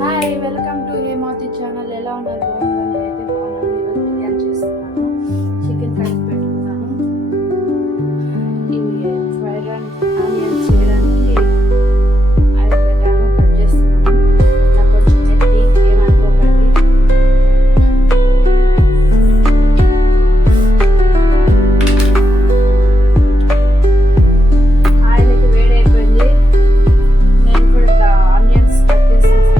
Hi welcome to Hemavathi channel. ఎలా ఉన్నారు? బాగున్నారు? నేనైతే బాగున్నాను. ఈరోజు బిర్యానీ చేస్తున్నాను. చికెన్ కర్రీ పెట్టుకున్నాను. ఇవి ఫ్రైడ్ ఆనియన్స్ చేయడానికి ఆయిల్ పెట్టాను, కట్ చేస్తున్నాను. నాకు కొంచెం నెత్తి ఏమనుకోకండి. ఆయిల్ అయితే వేడి అయిపోయింది. నేను కూడా ఆనియన్స్ కట్ చేసేసాను.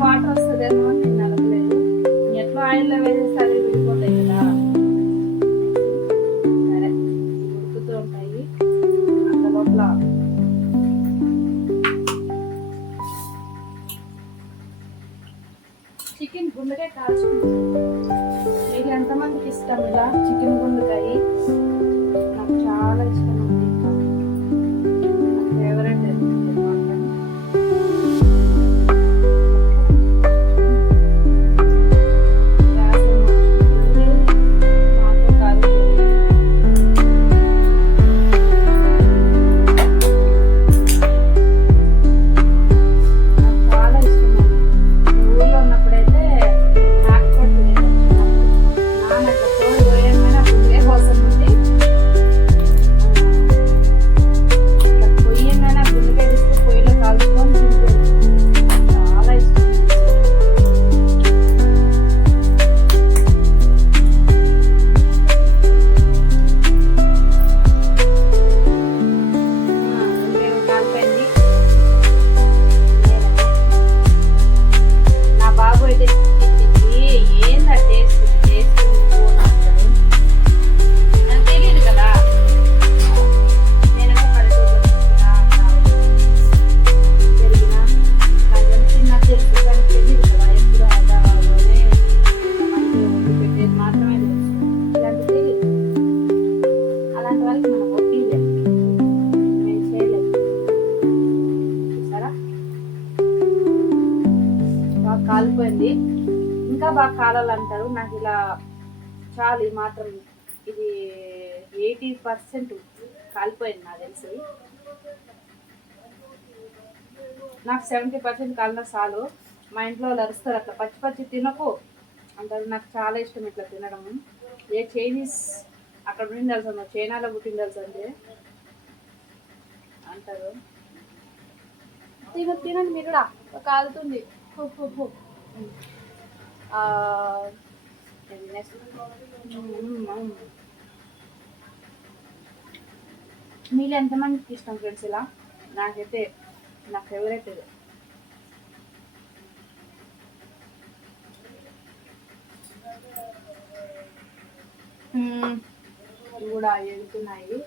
వాటర్ వస్తుందేమో అని నేను నలగలేదు. ఎట్లా ఆయిల్లో వేసేసరి విడిపోతాయి కదా. సరే ఉడుకుతూ ఉంటాయి. అంత లోపల చికెన్ గుండెకాయ కాల్చుకుంటాం. మీకు ఎంతమందికి ఇష్టం ఇలా చికెన్ గుండెకాయ? నాకు చాలా ఇష్టం అండి. నా ఫేవరెట్. కాలిపోయింది. ఇంకా బాగా కాలాలంటారు. నాకు ఇలా చాలు ఈ మాత్రం. ఇది 80% కాలిపోయింది నాకు తెలిసి. నాకు 70% కాలిన చాలు. మా ఇంట్లో వాళ్ళు అరుస్తారు, అట్లా పచ్చి పచ్చి తినకు అంటారు. నాకు చాలా ఇష్టం ఇట్లా తినడం. ఏ చైనీస్ అక్కడ పుట్టిండాల్సి అన్న చైనాలో పుట్టిండాల్సి అంటే అంటారు. తినండి మీరు కూడా, కాలుతుంది. మీరు ఎంతమందికి ఇష్టం ఫ్రెండ్స్ ఇలా? నాకైతే నా ఫేవరెట్ ఇది. ఇవి కూడా ఎగుతున్నాయి.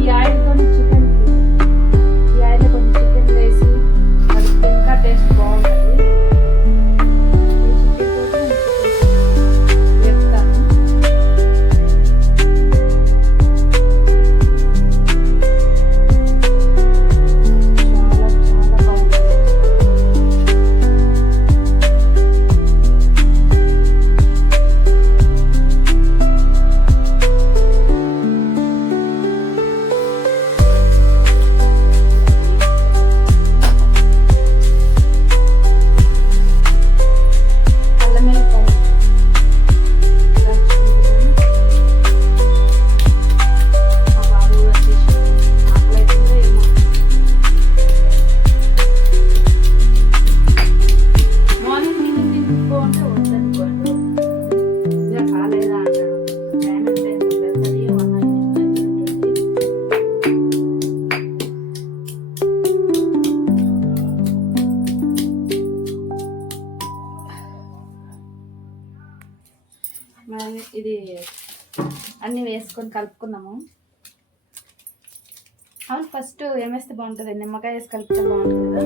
ఈ ఆయిల్తో చికెన్ మరి ఇది అన్నీ వేసుకొని కలుపుకున్నాము. అవును, ఫస్ట్ ఏమేస్తే బాగుంటుంది? నిమ్మకాయ వేసి కలిపితే బాగుంటుంది కదా.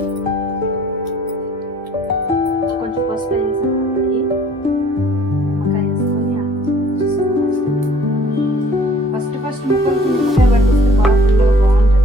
కొంచెం పసుపు వేసాను, నిమ్మకాయ వేసుకొని ఫస్ట్ ముక్కలకి నిమ్మకాయ పట్టిస్తే బాగా బాగుంటుంది.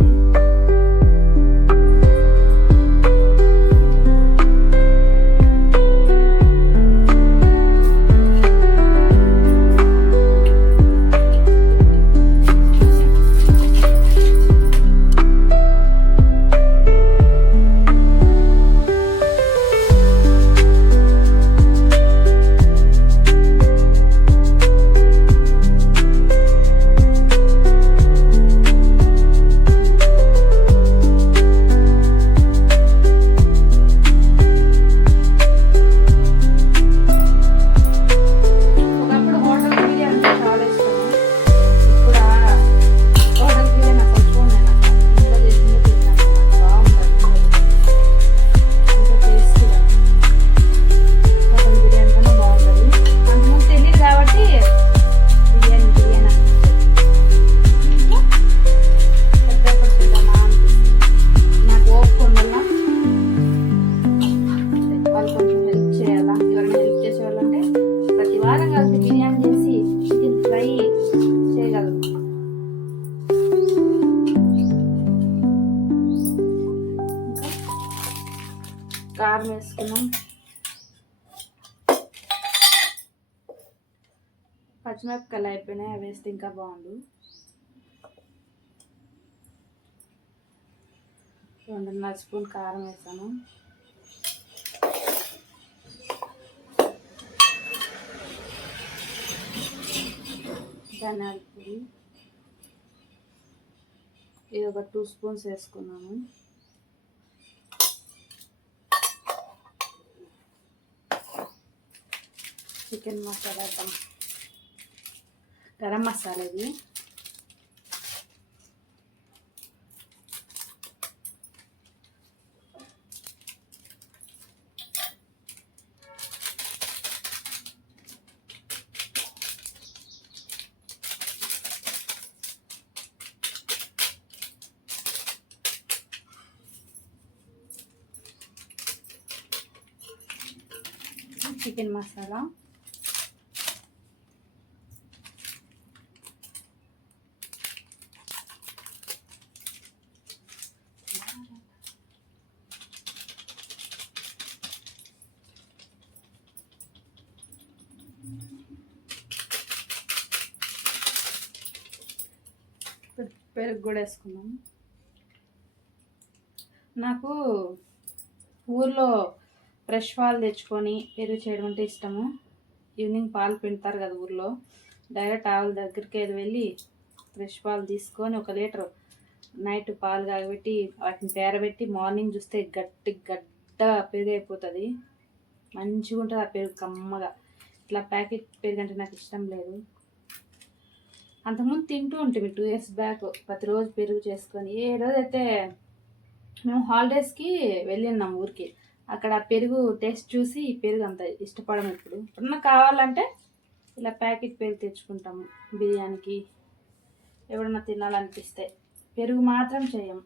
కారం వేసుకున్నాం, పచ్చిమిరపకాయలు అయిపోయినాయి, అవి వేస్తే ఇంకా బాగుండు. 2.5 స్పూన్ కారం వేసాను. ధనియాల పొడి ఇది ఒక 2 స్పూన్స్ వేసుకున్నాను. చికెన్ మసాలా, గరం మసాలా ఇది. చికెన్ మసాలా, పెరుగు కూడా వేసుకున్నాం. నాకు ఊర్లో ఫ్రెష్ పాలు తెచ్చుకొని పెరుగు చేయడం అంటే ఇష్టము. ఈవినింగ్ పాలు పిండుతారు కదా ఊర్లో, డైరెక్ట్ ఆవుల దగ్గరికి వెళ్ళి ఫ్రెష్ పాలు తీసుకొని 1 లీటర్ నైట్ పాలు కాగబెట్టి వాటిని పేరబెట్టి మార్నింగ్ చూస్తే గడ్డ పెరుగు అయిపోతుంది. మంచిగా ఉంటుంది ఆ పెరుగు, కమ్మగా. ఇట్లా ప్యాకెట్ పెరుగు అంటే నాకు ఇష్టం లేదు. అంతకుముందు తింటూ ఉంటుంది 2 years బ్యాక్, ప్రతిరోజు పెరుగు చేసుకొని. ఏ రోజైతే మేము హాలిడేస్కి వెళ్ళినాం ఊరికి, అక్కడ పెరుగు టేస్ట్ చూసి పెరుగు అంత ఇష్టపడము. ఇప్పుడున్నా కావాలంటే ఇలా ప్యాకెట్ పెరుగు తెచ్చుకుంటాము. బిర్యానీకి ఎవడన్నా తినాలనిపిస్తే పెరుగు మాత్రం చేయం,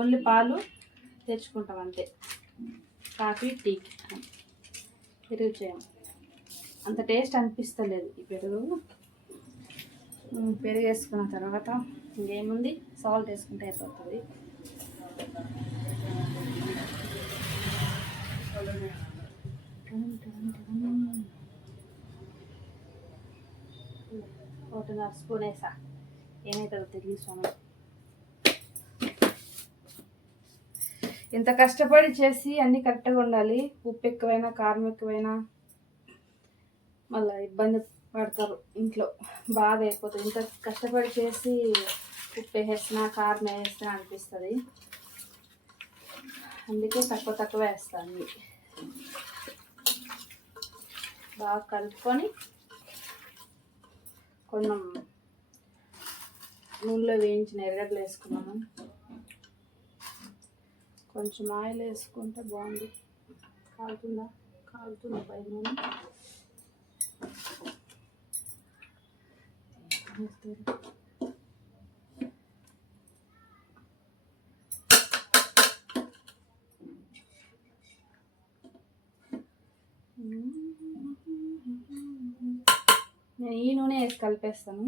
ఓన్లీ పాలు తెచ్చుకుంటాం అంతే. కాఫీ, టీకి పెరుగు చేయం, అంత టేస్ట్ అనిపిస్తలేదు ఈ పెరుగు. పెరుగు వేసుకున్న తర్వాత ఇంకేముంది, సాల్ట్ వేసుకుంటే అయిపోతుంది. ఒకటి 1.5 స్పూన్ వేసా, ఏమవుతుందో తెలియదు స్వామి. ఇంత కష్టపడి చేసి అన్నీ కరెక్ట్గా ఉండాలి. ఉప్పు ఎక్కువైనా కారం ఎక్కువైనా మళ్ళీ ఇబ్బంది పడతారు ఇంట్లో, బాధ అయిపోతుంది. ఇంత కష్టపడి చేసి ఉప్పు వేసినా కారం వేసినా అనిపిస్తుంది. అందుకే తక్కువ వేస్తాను. బాగా కలుపుకొని కొంచెం నూనెలో వేయించిన ఎర్రగడ్డలు వేసుకున్నాను. కొంచెం ఆయిల్ వేసుకుంటే బాగుంది. కాలుతుంది పై నూనె. నేను ఈ నూనె వేసి కలిపేస్తాను,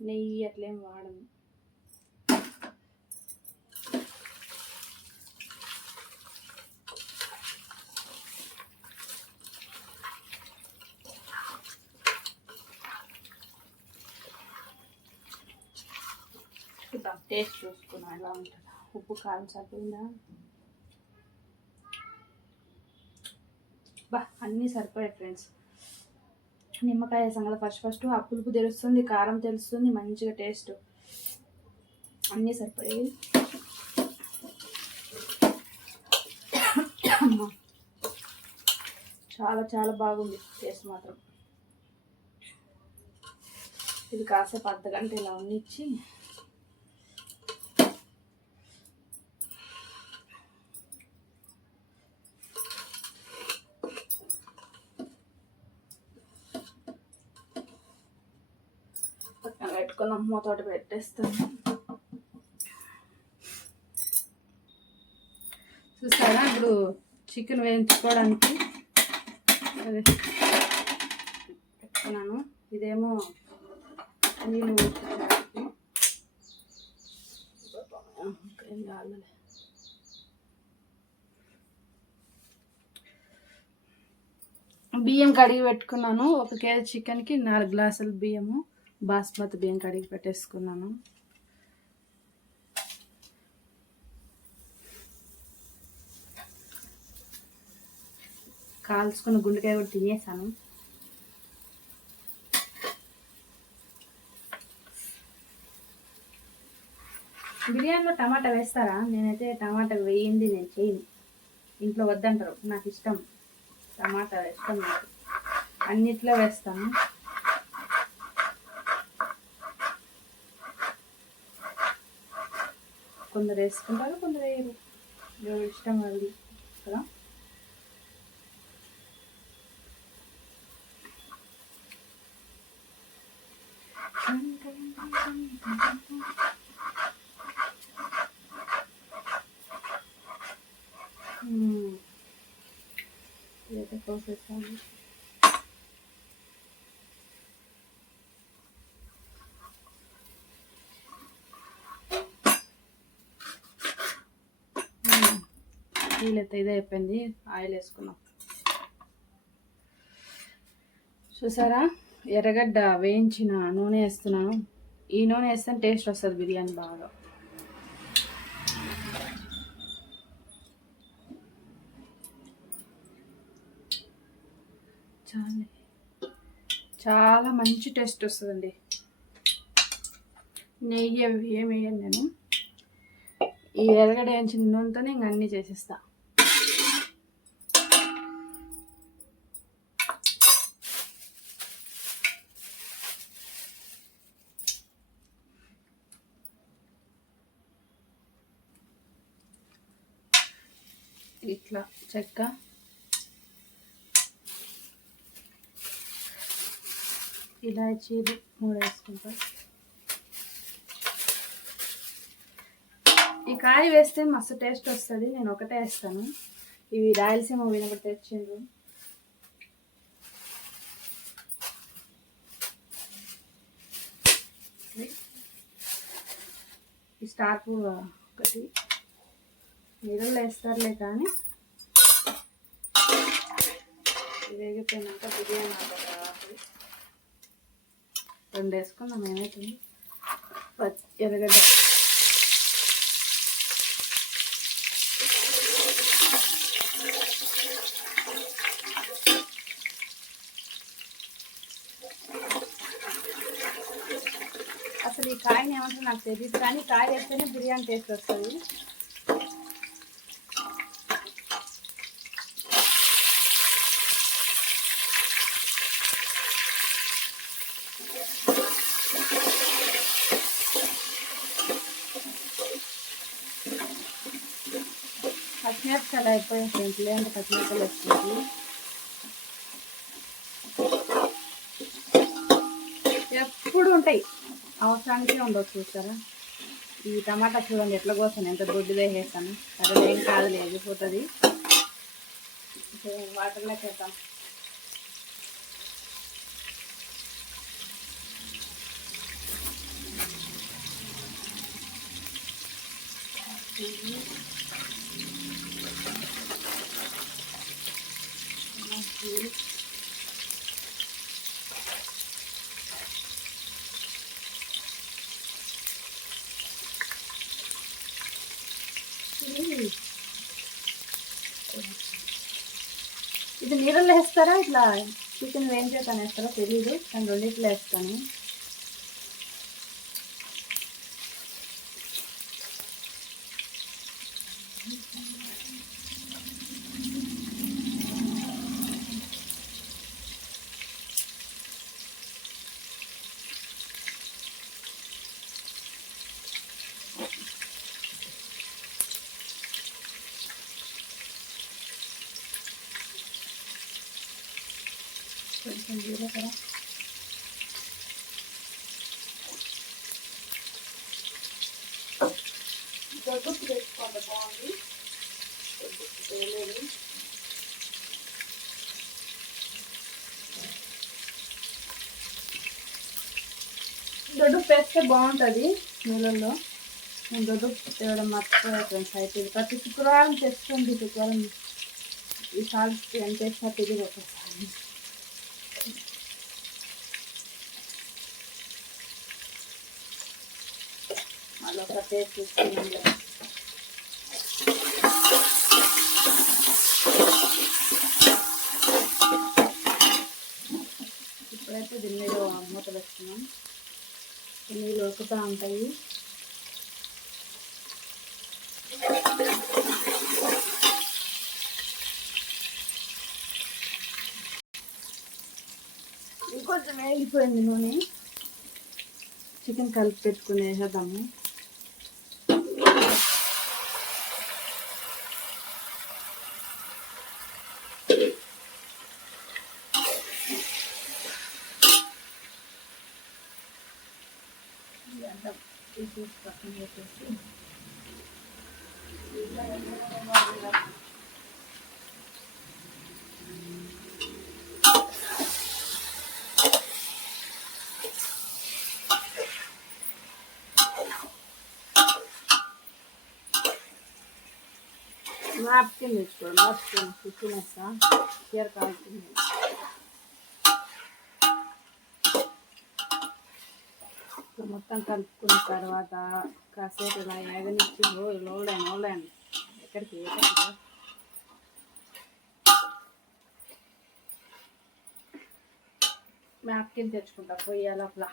నెయ్యి అట్లేం వాడను. టేస్ట్ చూసుకున్నా ఎలా ఉంటుందా, ఉప్పు కారం సరిపోయిందా. బా అన్నీ సరిపోయాయి ఫ్రెండ్స్. నిమ్మకాయ వేసాం కదా ఫస్ట్ ఆ పులుపు తెలుస్తుంది, కారం తెలుస్తుంది, మంచిగా టేస్ట్ అన్నీ సరిపోయాయి. చాలా చాలా బాగుంది టేస్ట్ మాత్రం. ఇది కాసేపు అర్ధగంట ఇలా ఉన్నిచ్చి పక్కన పెట్టుకున్నాం, మూతోటి పెట్టేస్తాను. చూసారా ఇప్పుడు చికెన్ వేయించుకోవడానికి అదే పెట్టుకున్నాను. ఇదేమో నీళ్ళు బియ్యం కడిగి పెట్టుకున్నాను. 1 కేజీ చికెన్కి 4 గ్లాసులు బియ్యము, బాస్మతి బియ్యం కడిగి పెట్టేసుకున్నాను. కాల్చుకున్న గుండెకాయ కూడా తినేసాను. బిర్యానీలో టమాటా వేస్తారా? నేనైతే టమాటా వేయింది నేను చేయను, ఇంట్లో వద్దంటారు. నాకు ఇష్టం టమాటా, ఇష్టం నాకు, అన్నిట్లో వేస్తాను. కొందరు వేసుకుంటారు, కొందరు వేయరు, ఎవరి ఇష్టం అది కదా. ఇదైతే కోసేసాను. వీలైతే ఇదే అయిపోయింది, ఆయిల్ వేసుకున్నాం. చూసారా ఎర్రగడ్డ వేయించిన నూనె వేస్తున్నాను. ఈ నూనె వేస్తే టేస్ట్ వస్తుంది బిర్యానీ బాగా. చాలా మంచి టేస్ట్ వస్తుందండి. నెయ్యి అవి ఏమి వేయను నేను, ఈ ఎర్రగడ్డ వేయించిన నూనెతోనే ఇంక అన్నీ చేసేస్తా. ఇట్లా చెక్క, ఇలాచీలు 3 వేసుకుంటా. ఈ కాయ వేస్తే మస్తు టేస్ట్ వస్తుంది, నేను ఒకటే వేస్తాను. ఇవి రాయలసీమ వినబడి తెచ్చిండ్రు. ఈ స్టార్ పువ్వు ఒకటి నీళ్ళలో వేస్తారులే, కానీ వేగిపోయినాక బిర్యానీ ఆకు 2 వేసుకుందాం. ఏమవుతుంది, ఎర్రగడ్డ అసలు ఈ కాయని ఏమంటారు నాకు తెలియదు, కానీ కాయ వేస్తేనే బిర్యానీ టేస్ట్ వస్తుంది. పచ్చిమిరపకాయలు అయిపోయాయి ఫ్రెండ్స్, లేదంటే పచ్చిమిరపకాయలు వస్తుంది. ఉంటాయి, అవసరానికే ఉండవు. చూస్తారా ఈ టమాటా చూడండి ఎట్లా కోసాను, ఎంత దొడ్డు వేసేస్తాను. అదే ఏం కాదు, లేకపోతుంది. వాటర్లో చేద్దాం. ఇది నీళ్ళల్లో వేస్తారా, ఇట్లా చికెన్ వేయించేతాను వేస్తారో తెలీదు, కానీ రెండిట్లో వేస్తాను. కొంచెం జీలకర్ర, దొడ్డుప్పు తెచ్చుకోండి, బాగుంది. వేయలేదు. దొడ్డుప్పు వేస్తే బాగుంటుంది నీళ్ళల్లో. నేను దొడ్డుప్పు తేవడం మర్చిపోయాను ఫ్రెండ్స్. అయితే ప్రతి శుక్రవారం తెచ్చుకోండి. శుక్రవారం ఈ సాల్ట్ ఎంత వేసినా తెలియదు ఒకసారి. మళ్ళీ ఒక టేస్ట్ చూసుకున్నాను. ఇప్పుడైతే దీని మీద మూత పెట్టుకున్నాం, నీళ్ళు ఉడుకుతూ ఉంటాయి. ఇంకొంచెం వేగిపోయింది నూనె, చికెన్ కలిపి పెట్టుకుని వేసేద్దాము. పక్కన పెట్టేసి నాప్కిన్ తెచ్చుకోండి. నాప్కిన్ తినేస్తా, చీర కాలుతుంది. మొత్తం కలుపుకున్న తర్వాత కాసేపు ఇలా ఏగనిచ్చి లోలేండి ఎక్కడికి నాప్కిన్ తెచ్చుకుంటా పొయ్యి లోపల.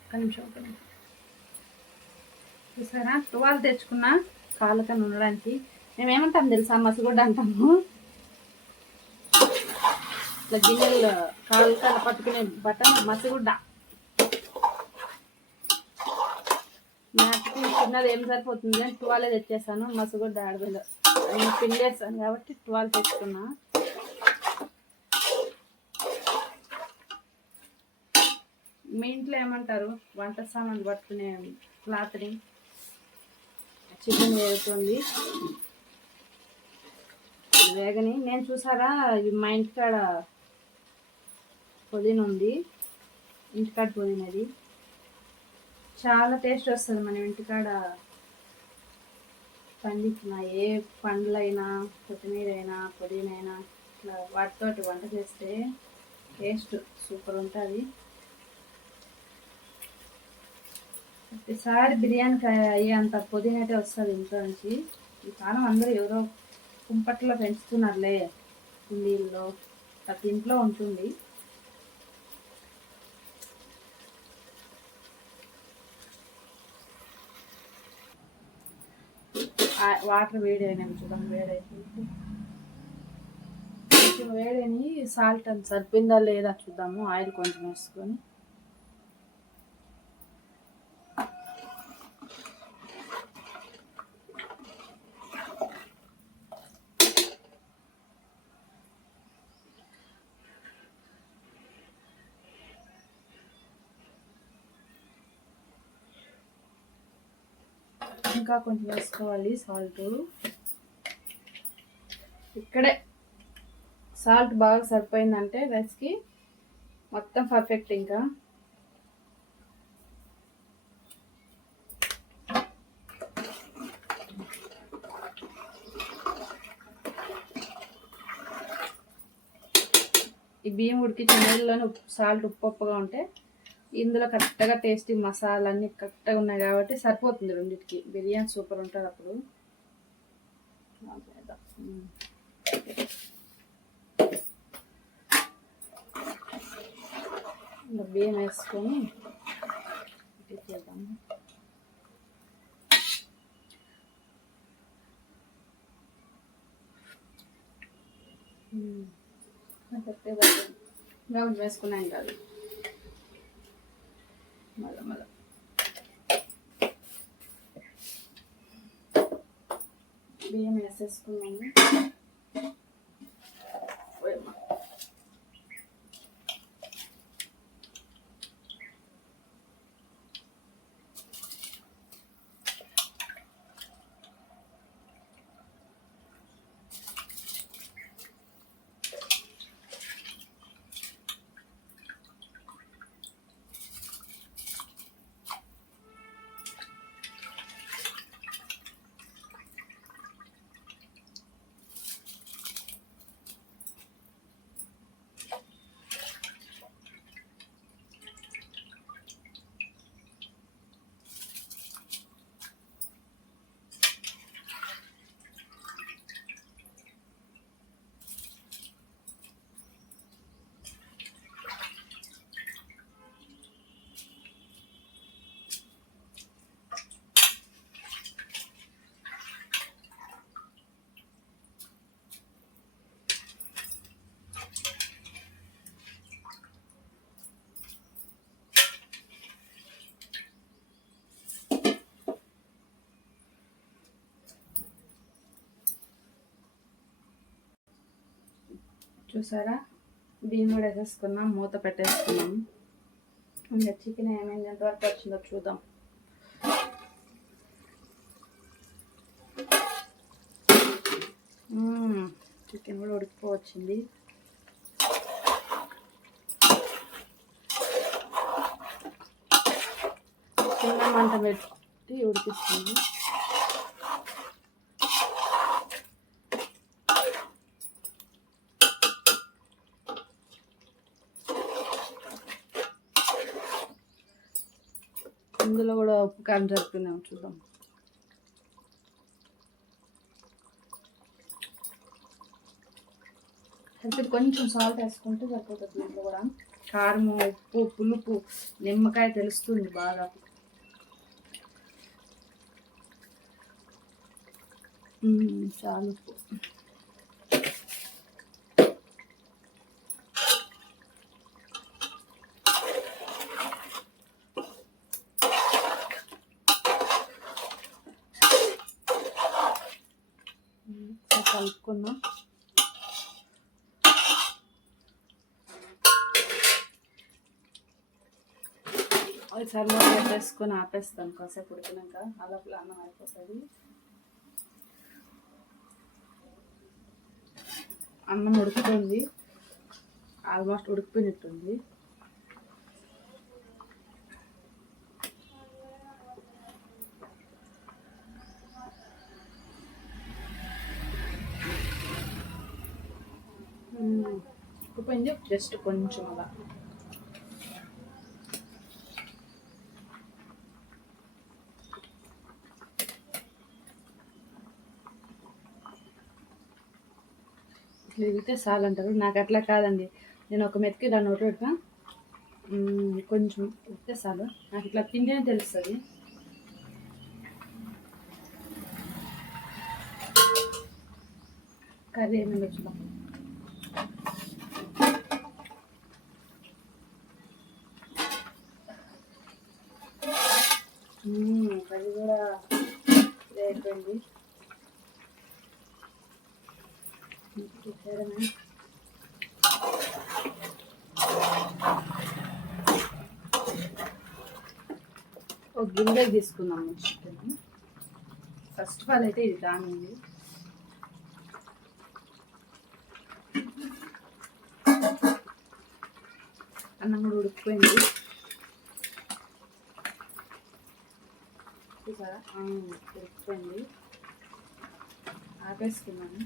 ఒక్క నిమిషం చూసారా, టువాలు తెచ్చుకున్నా కాళ్ళకని ఉండడానికి. మేమేమంటాం తెలుసా, మసిగుడ్డ అంటాము. ఇట్లా గిన్నెలు కాళ్ళకని పట్టుకునే బట్టన్ మసిగుడ్డ. నాకు చిన్నది ఏం సరిపోతుంది అని టువాలే తెచ్చేసాను. మసిగుడ్డ ఆడపిల్ల నేను పిండేస్తాను కాబట్టి టువాలు తెచ్చుకున్నా. మీ ఇంట్లో ఏమంటారు, వంట సామాన్ పట్టుకునే క్లాత్ని? చికెన్ వేగుతుంది, వేగని. నేను చూసారా, మా ఇంటికాడ పుదీనా ఉంది, ఇంటికాడ పుదీనది చాలా టేస్ట్ వస్తుంది. మనం ఇంటికాడ పండించిన ఏ పండ్లైనా, కొత్తిమీర అయినా, పుదీనా అయినా ఇట్లా వాటితోటి వంట చేస్తే టేస్ట్ సూపర్ ఉంటుంది. ప్రతిసారి బిర్యానీకి అయ్యేంత పుదీనా అయితే వస్తుంది ఇంట్లో నుంచి. ఈ కాలం అందరూ ఎవరో కుంపట్లో పెంచుతున్నారులే, కుండీల్లో, ప్రతి ఇంట్లో ఉంటుంది. వాటర్ వేడైనవి చూడండి, వేడైపోయింది. కొంచెం వేడని సాల్ట్ అని సరిపోయిందా లేదా చూద్దాము. ఆయిల్ కొంచెం వేసుకొని ఇంకా కొంచెం వేసుకోవాలి సాల్ట్. ఇక్కడే సాల్ట్ బాగా సరిపోయిందంటే రైస్కి మొత్తం పర్ఫెక్ట్. ఇంకా ఈ బియ్యం ఉడికించిన నీళ్ళలోనే సాల్ట్ ఉప్పుగా ఉంటే ఇందులో కరెక్ట్గా టేస్టీ మసాలా అన్నీ కరెక్ట్గా ఉన్నాయి కాబట్టి సరిపోతుంది రెండింటికి. బిర్యానీ సూపర్ ఉంటుంది అప్పుడు. ఇంకా బియ్యం వేసుకొని చేద్దాము. మేము వేసుకున్నాం కాదు మళ్ళీ బియ్యం వేసేసుకున్నాము. చూసారా, బియ్యం కూడా వేసేసుకున్నాం, మూత పెట్టేసుకున్నాం. ఇంకా చికెన్ ఏమైంది, ఎంతవరకు వచ్చిందో చూద్దాం. చికెన్ కూడా ఉడికిపోవచ్చింది. చిన్న మంట పెట్టి ఉడికిస్తుంది. ఇందులో కూడా ఉప్పు కారం సరిపోయిందేమో చూద్దాం. అయితే కొంచెం సాల్ట్ వేసుకుంటే సరిపోతుంది. ఇంట్లో కూడా కారం, ఉప్పు, పులుపు, నిమ్మకాయ తెలుస్తుంది బాగా. చాలు ఉప్పు. కలుపుకుందాం. ఒకసారి మూత పెట్టేసుకొని ఆపేస్తాను కాసేపు ఉడికినాక. అలోపల అన్నం అయిపోతుంది. అన్నం ఉడుకుతుంది, ఆల్మోస్ట్ ఉడికిపోయినట్టుంది. ఉడికిపోయింది, జస్ట్ కొంచెం అలా. ఇట్లా ఎగితే చాలు అంటారు, నాకు అట్లా కాదండి. నేను ఒక మెతికి దాన్ని నోటి పెడతా, కొంచెం ఎగితే చాలు. నాకు ఇట్లా తింటేనే తెలుస్తుంది. కర్రీ ఏమైనా చూద్దాం. కర్రీ కూడా అయిపోయింది. ఒక గిన్నె తీసుకున్నాము చికెన్. ఫస్ట్ ఆఫ్ ఆల్ అయితే ఇది కానింది. అన్నం కూడా ఉడికిపోయింది. చూసారా ఉడికిపోయింది. ఆపేసుకున్నాను.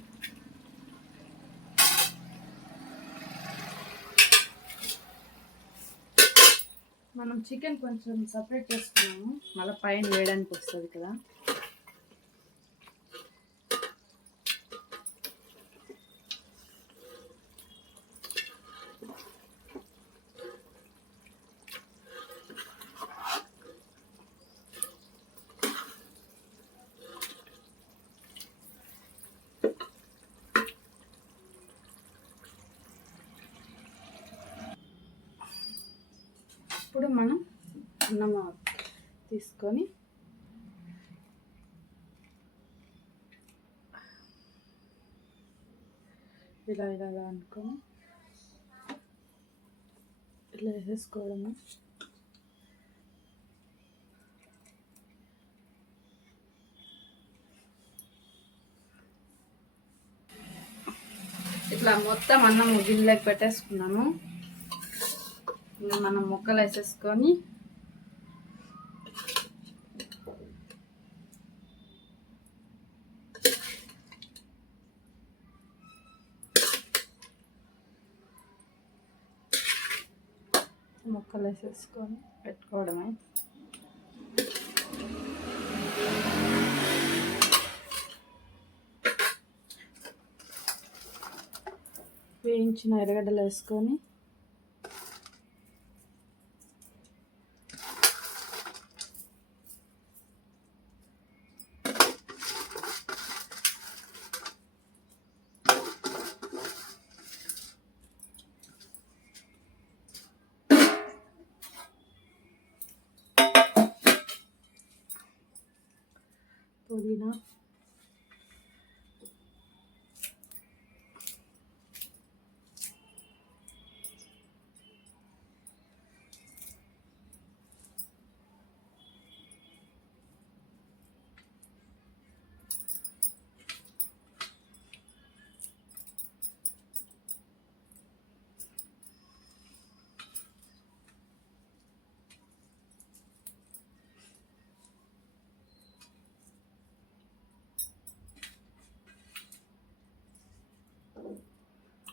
మనం చికెన్ కొంచెం సపరేట్ చేసుకున్నాము, మళ్ళీ పైన వేయడానికి వస్తుంది కదా. ఇప్పుడు మనం అన్నం తీసుకొని ఇలా ఇలా అనుకొని ఇట్లా వేసేసుకోవడము. ఇట్లా మొత్తం అన్నం గిన్నెలోకి పెట్టేసుకున్నాము. మనం ముక్కలు వేసేసుకొని పెట్టుకోవడమే. వేయించిన ఎర్రగడ్డలు వేసుకొని పుదీనా,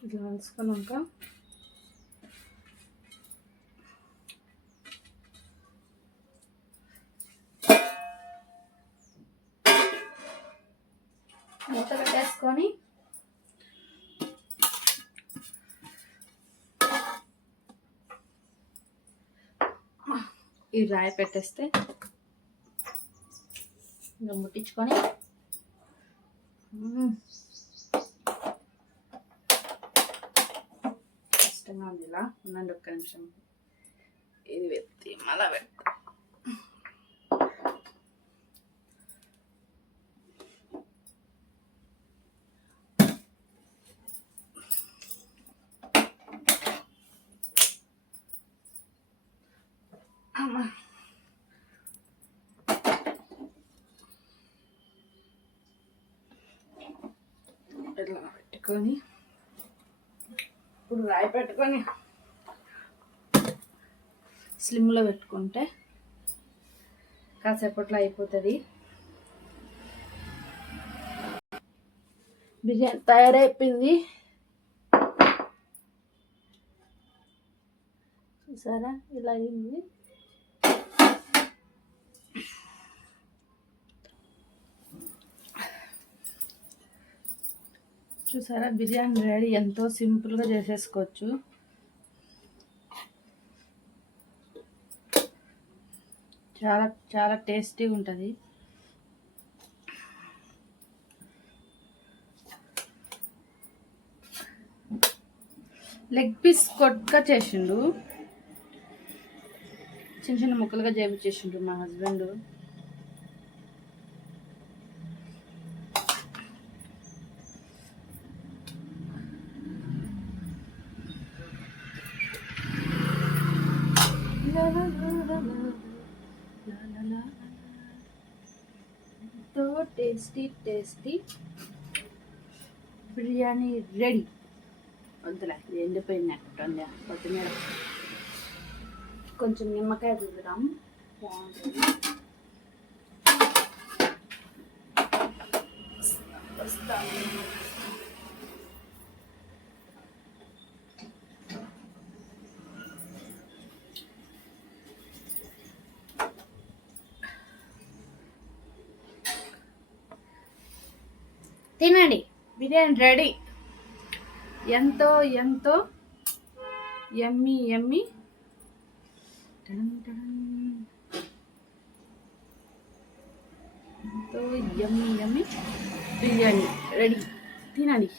ఇట్లా కలుసుకున్నాక మూత పెట్టేసుకొని ఈ రాయి పెట్టేస్తే ఇంకా ముట్టించుకొని కష్టంగా ఉంది. ఇలా ఉండండి ఒక్క నిమిషం. ఇది వెత్తి మళ్ళా పెడతా. ఇట్లా పెట్టుకొని ఇప్పుడు రాయి పెట్టుకొని స్లిమ్లో పెట్టుకుంటే కాసేపట్లో అయిపోతుంది. బిర్యానీ తయారైపోయింది. చూసారా ఇలా అయింది. చూసారా బిర్యానీ రెడీ. ఎంతో సింపుల్గా చేసేసుకోవచ్చు. చాలా చాలా టేస్టీగా ఉంటుంది. లెగ్ పీస్ కొట్టుగా చేసిండు, చిన్న చిన్న ముక్కలుగా చేపించేసిండు మా హస్బెండ్. ఎంతో టేస్టీ టేస్టీ బిర్యానీ రెడీ. వద్దులే, ఎండిపోయినట్టుంది కొత్తిమీర. కొంచెం నిమ్మకాయ రుద్దుదాం, బాగుంటుంది. వస్తాను. తినండి, బిర్యానీ రెడీ. ఎంతో ఎంతో యమ్మీ యమ్మీ ఎంతో యమ్మీ యమ్మీ బిర్యానీ రెడీ. తినండి.